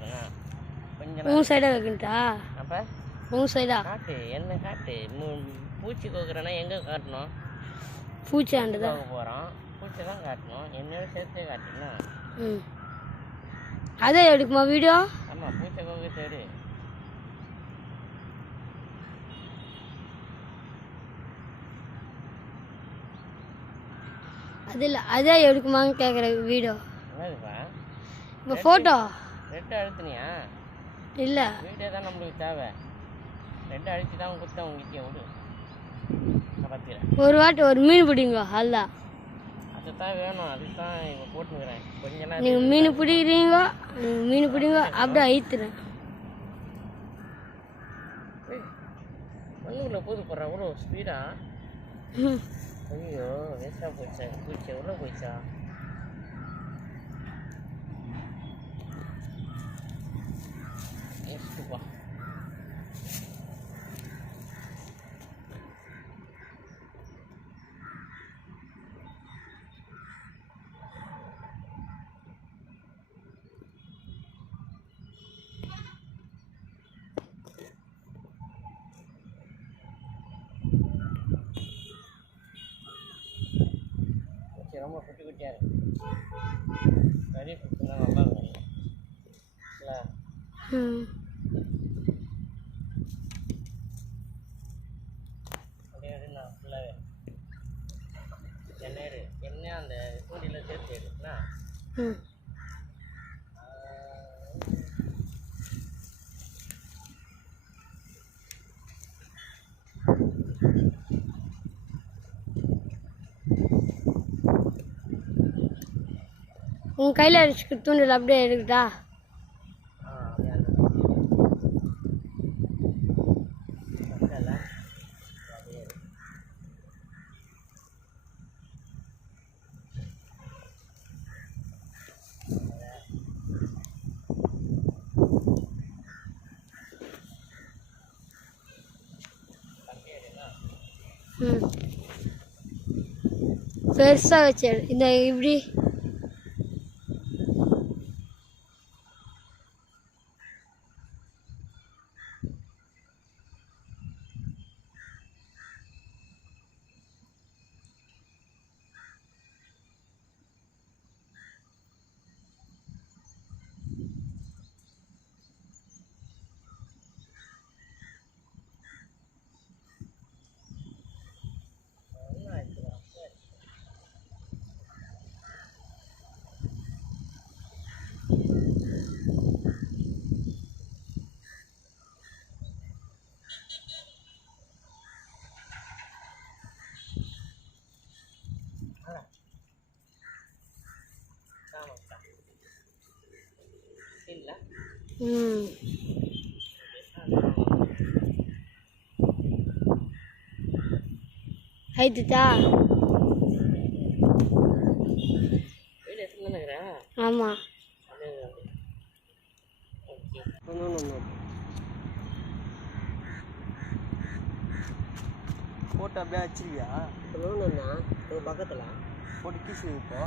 காட்டுறானுங்க கொஞ்சம் உன் சைடாக வைக்கிட்டா அப்போ உன் சைடா காட்டு என்ன காட்டு பூச்சி கோக்குறேன்னா எங்கே காட்டணும் பூச்சி ஆண்டு தான் போகிறோம் பூச்சி தான் காட்டணும் என்னோட சேர்த்தே காட்டுனா ம் அதே எடுக்குமா வீடியோ ஆமாம் பூச்சி கோக்கு சரி அது இல்லை அதே எடுக்குமான்னு கேட்குற வீடியோ என்னதுப்பா இப்போ ஃபோட்டோ ரெட்டு அழுத்துனியா இல்லை வீடியோ தான் நம்மளுக்கு தேவை ரெட்டு அழுத்தி தான் கொடுத்தேன் உங்ககிட்ட விடு பார்த்துக்கிறேன் ஒரு வாட்டி ஒரு மீன் பிடிங்க அதுதான் அதுதான் வேணும் அதுக்கு தான் இப்போ போட்டுக்கிறேன் கொஞ்ச நேரம் நீங்கள் மீன் பிடிக்கிறீங்க மீன் பிடிங்க அப்படியே அழுத்துறேன் ஒன்றுக்குள்ள போது போடுற அவ்வளோ ஸ்பீடா ம் ஐயோ வேஸ்ட்டாக போச்சா பூச்சி எவ்வளோ போயிச்சா வேஸ்ட்டுப்பா ரொம்ப குட்டி குட்டியாக இருக்கு கறி குட்டினா நல்லா இருக்கும் இல்லை அப்படியே எடுண்ணா ஃபுல்லாகவே எண்ணெய் அந்த தூண்டியில் சேர்த்து எடுக்குண்ணா உன் கையில் அடிச்சுக்கு தூண்டில் அப்படியே இருக்குதா ம் பெருசாக வச்சு இந்த இப்படி ಇಲ್ಲ ಆಯ್ತಾ ஆமாம் போட்டு அப்படியே வச்சிருக்கியா பக்கத்தில் போட்டு கீசி இப்போ